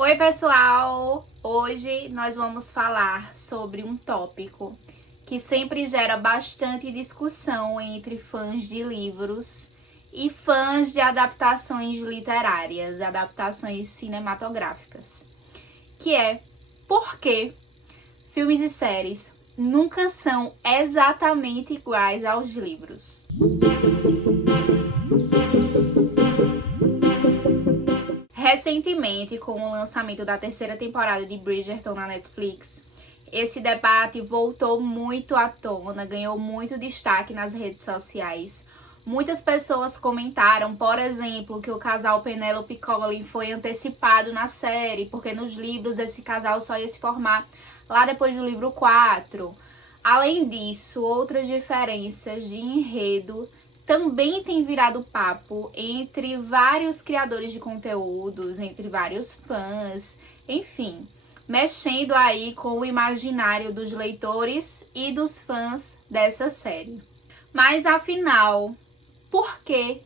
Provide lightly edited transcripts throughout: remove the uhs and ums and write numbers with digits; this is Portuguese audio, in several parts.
Oi, pessoal! Hoje nós vamos falar sobre um tópico que sempre gera bastante discussão entre fãs de livros e fãs de adaptações literárias, adaptações cinematográficas, que é por que filmes e séries nunca são exatamente iguais aos livros. Recentemente, com o lançamento da terceira temporada de Bridgerton na Netflix, esse debate voltou muito à tona, ganhou muito destaque nas redes sociais. Muitas pessoas comentaram, por exemplo, que o casal Penélope Collin foi antecipado na série, porque nos livros esse casal só ia se formar lá depois do livro 4. Além disso, outras diferenças de enredo também tem virado papo entre vários criadores de conteúdos, entre vários fãs, enfim, mexendo aí com o imaginário dos leitores e dos fãs dessa série. Mas afinal, por que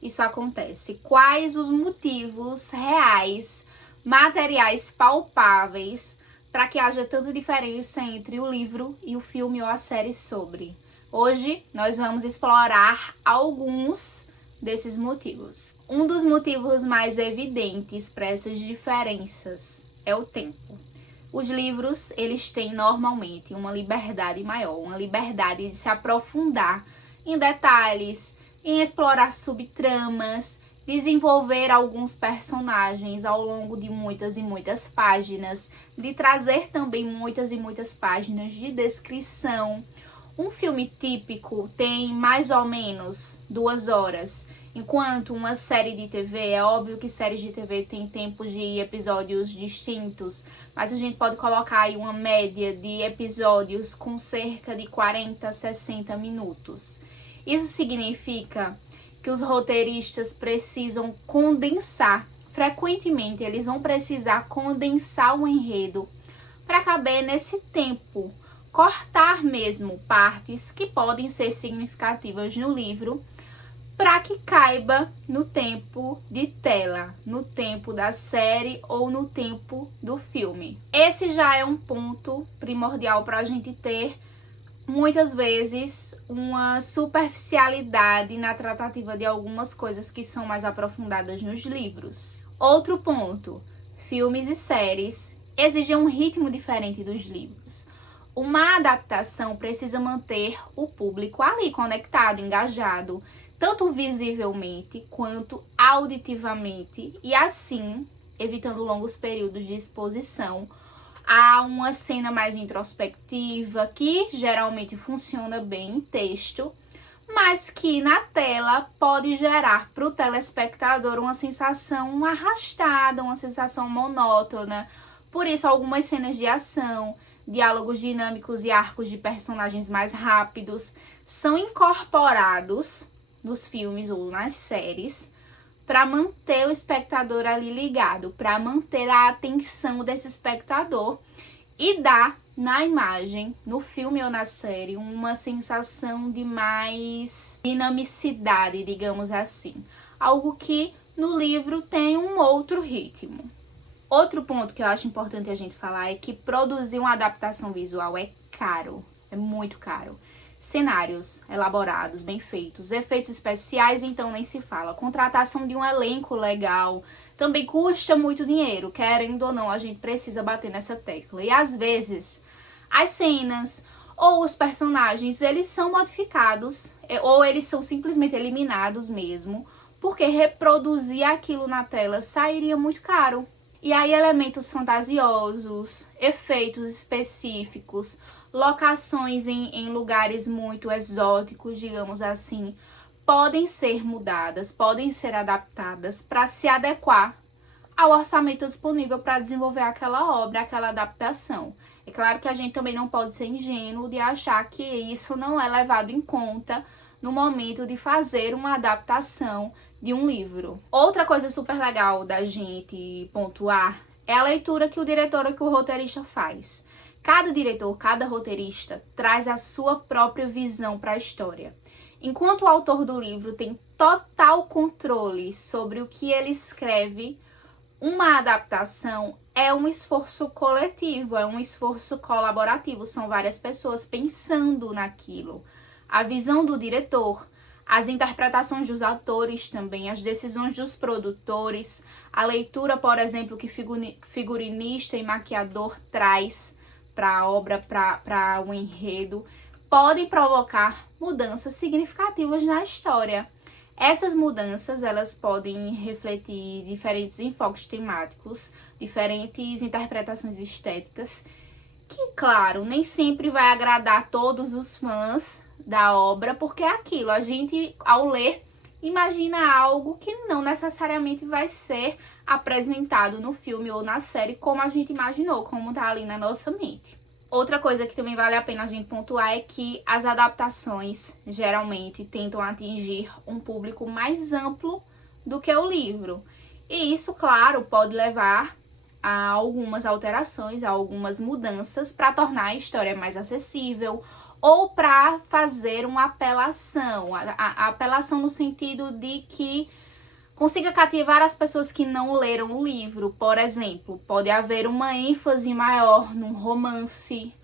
isso acontece? Quais os motivos reais, materiais, palpáveis, para que haja tanta diferença entre o livro e o filme ou a série sobre? Hoje nós vamos explorar alguns desses motivos. Um dos motivos mais evidentes para essas diferenças é o tempo. Os livros, eles têm normalmente uma liberdade maior, uma liberdade de se aprofundar em detalhes, em explorar subtramas, desenvolver alguns personagens ao longo de muitas e muitas páginas, de trazer também muitas e muitas páginas de descrição. Um filme típico tem mais ou menos 2 horas, enquanto uma série de TV, é óbvio que séries de TV têm tempos de episódios distintos, mas a gente pode colocar aí uma média de episódios com cerca de 40, 60 minutos. Isso significa que os roteiristas precisam condensar, frequentemente eles vão precisar condensar o enredo para caber nesse tempo, cortar mesmo partes que podem ser significativas no livro para que caiba no tempo de tela, no tempo da série ou no tempo do filme. Esse já é um ponto primordial para a gente ter muitas vezes uma superficialidade na tratativa de algumas coisas que são mais aprofundadas nos livros. Outro ponto, filmes e séries exigem um ritmo diferente dos livros. Uma adaptação precisa manter o público ali conectado, engajado, tanto visivelmente quanto auditivamente, e assim, evitando longos períodos de exposição a uma cena mais introspectiva, que geralmente funciona bem em texto, mas que na tela pode gerar para o telespectador uma sensação arrastada, uma sensação monótona. Por isso, algumas cenas de ação, diálogos dinâmicos e arcos de personagens mais rápidos são incorporados nos filmes ou nas séries para manter o espectador ali ligado, para manter a atenção desse espectador e dar na imagem, no filme ou na série, uma sensação de mais dinamicidade, digamos assim. Algo que no livro tem um outro ritmo. Outro ponto que eu acho importante a gente falar é que produzir uma adaptação visual é caro, é muito caro. Cenários elaborados, bem feitos, efeitos especiais, então nem se fala. Contratação de um elenco legal também custa muito dinheiro, querendo ou não, a gente precisa bater nessa tecla. E às vezes, as cenas ou os personagens, eles são modificados ou eles são simplesmente eliminados mesmo, porque reproduzir aquilo na tela sairia muito caro. E aí elementos fantasiosos, efeitos específicos, locações em lugares muito exóticos, digamos assim, podem ser mudadas, podem ser adaptadas para se adequar ao orçamento disponível para desenvolver aquela obra, aquela adaptação. É claro que a gente também não pode ser ingênuo de achar que isso não é levado em conta no momento de fazer uma adaptação de um livro. Outra coisa super legal da gente pontuar é a leitura que o diretor ou que o roteirista faz. Cada diretor, cada roteirista traz a sua própria visão para a história. Enquanto o autor do livro tem total controle sobre o que ele escreve, uma adaptação é um esforço coletivo, é um esforço colaborativo, são várias pessoas pensando naquilo. A visão do diretor, as interpretações dos atores também, as decisões dos produtores, a leitura, por exemplo, que figurinista e maquiador traz para a obra, para o enredo, podem provocar mudanças significativas na história. Essas mudanças, elas podem refletir diferentes enfoques temáticos, diferentes interpretações estéticas, que, claro, nem sempre vai agradar todos os fãs da obra, porque é aquilo, a gente, ao ler, imagina algo que não necessariamente vai ser apresentado no filme ou na série como a gente imaginou, como tá ali na nossa mente. Outra coisa que também vale a pena a gente pontuar é que as adaptações geralmente tentam atingir um público mais amplo do que o livro. E isso, claro, pode levar a algumas alterações, a algumas mudanças para tornar a história mais acessível ou para fazer uma apelação. A apelação no sentido de que consiga cativar as pessoas que não leram o livro. Por exemplo, pode haver uma ênfase maior num romance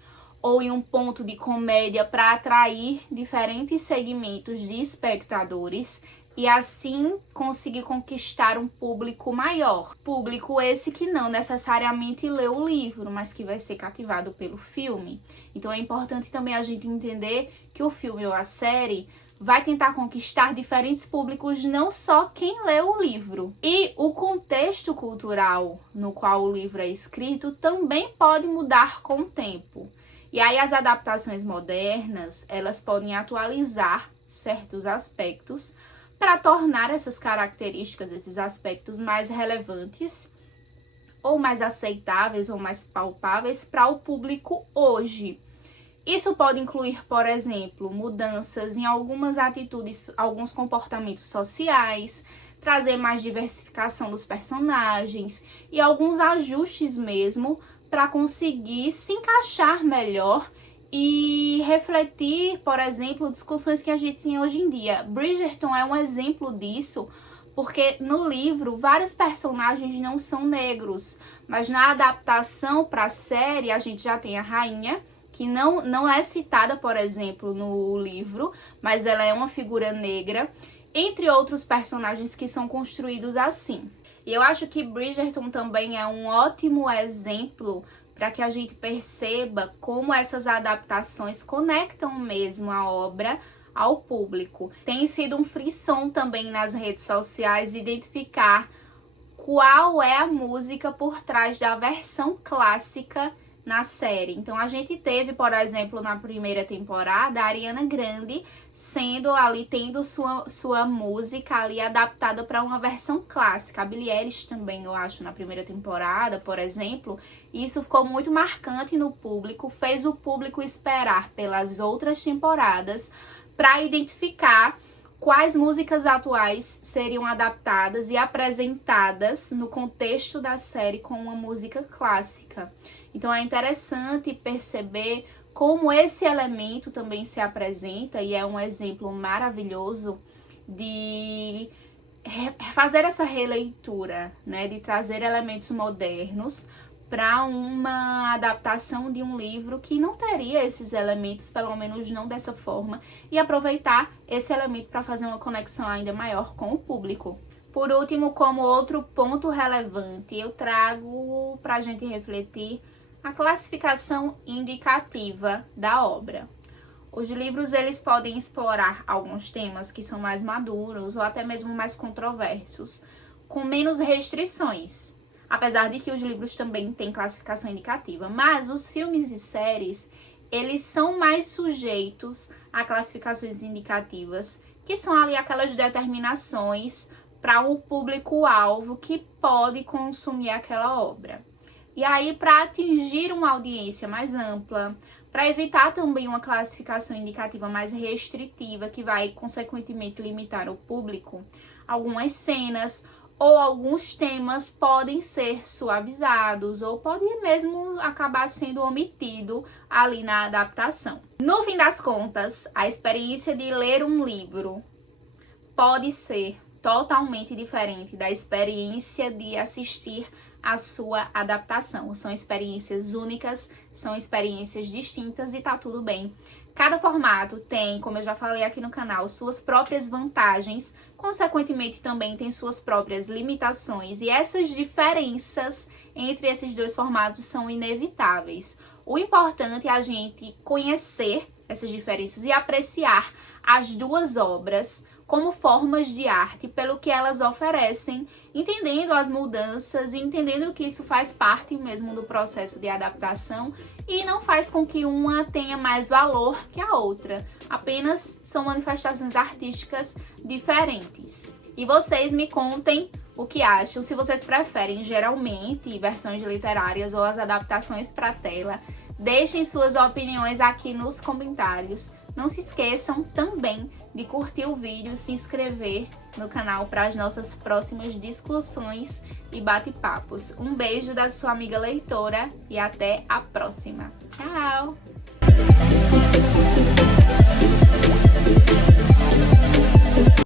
ou em um ponto de comédia para atrair diferentes segmentos de espectadores e assim conseguir conquistar um público maior. Público esse que não necessariamente leu o livro, mas que vai ser cativado pelo filme. Então é importante também a gente entender que o filme ou a série vai tentar conquistar diferentes públicos, não só quem leu o livro. E o contexto cultural no qual o livro é escrito também pode mudar com o tempo. E aí as adaptações modernas, elas podem atualizar certos aspectos para tornar essas características, esses aspectos mais relevantes, ou mais aceitáveis, ou mais palpáveis para o público hoje. Isso pode incluir, por exemplo, mudanças em algumas atitudes, alguns comportamentos sociais, trazer mais diversificação dos personagens e alguns ajustes mesmo para conseguir se encaixar melhor e refletir, por exemplo, discussões que a gente tem hoje em dia. Bridgerton é um exemplo disso, porque no livro vários personagens não são negros, mas na adaptação para a série a gente já tem a rainha, que não é citada, por exemplo, no livro, mas ela é uma figura negra, entre outros personagens que são construídos assim. E eu acho que Bridgerton também é um ótimo exemplo para que a gente perceba como essas adaptações conectam mesmo a obra ao público. Tem sido um frisson também nas redes sociais identificar qual é a música por trás da versão clássica na série. Então a gente teve, por exemplo, na primeira temporada, a Ariana Grande sendo ali, tendo sua música ali adaptada para uma versão clássica. A Billie Eilish também, eu acho, na primeira temporada, por exemplo. E isso ficou muito marcante no público, fez o público esperar pelas outras temporadas para identificar quais músicas atuais seriam adaptadas e apresentadas no contexto da série com uma música clássica. Então é interessante perceber como esse elemento também se apresenta e é um exemplo maravilhoso de fazer essa releitura, né, de trazer elementos modernos para uma adaptação de um livro que não teria esses elementos, pelo menos não dessa forma, e aproveitar esse elemento para fazer uma conexão ainda maior com o público. Por último, como outro ponto relevante, eu trago para a gente refletir a classificação indicativa da obra. Os livros, eles podem explorar alguns temas que são mais maduros ou até mesmo mais controversos, com menos restrições. Apesar de que os livros também têm classificação indicativa, mas os filmes e séries, eles são mais sujeitos a classificações indicativas, que são ali aquelas determinações para o público-alvo que pode consumir aquela obra. E aí, para atingir uma audiência mais ampla, para evitar também uma classificação indicativa mais restritiva, que vai, consequentemente, limitar o público, algumas cenas ou alguns temas podem ser suavizados ou pode mesmo acabar sendo omitido ali na adaptação. No fim das contas, a experiência de ler um livro pode ser totalmente diferente da experiência de assistir a sua adaptação. São experiências únicas, são experiências distintas e tá tudo bem. Cada formato tem, como eu já falei aqui no canal, suas próprias vantagens, consequentemente também tem suas próprias limitações, e essas diferenças entre esses dois formatos são inevitáveis. O importante é a gente conhecer essas diferenças e apreciar as duas obras como formas de arte pelo que elas oferecem, entendendo as mudanças e entendendo que isso faz parte mesmo do processo de adaptação e não faz com que uma tenha mais valor que a outra. Apenas são manifestações artísticas diferentes. E vocês me contem o que acham, se vocês preferem geralmente versões literárias ou as adaptações para tela. Deixem suas opiniões aqui nos comentários. Não se esqueçam também de curtir o vídeo, se inscrever no canal para as nossas próximas discussões e bate-papos. Um beijo da sua amiga leitora e até a próxima. Tchau!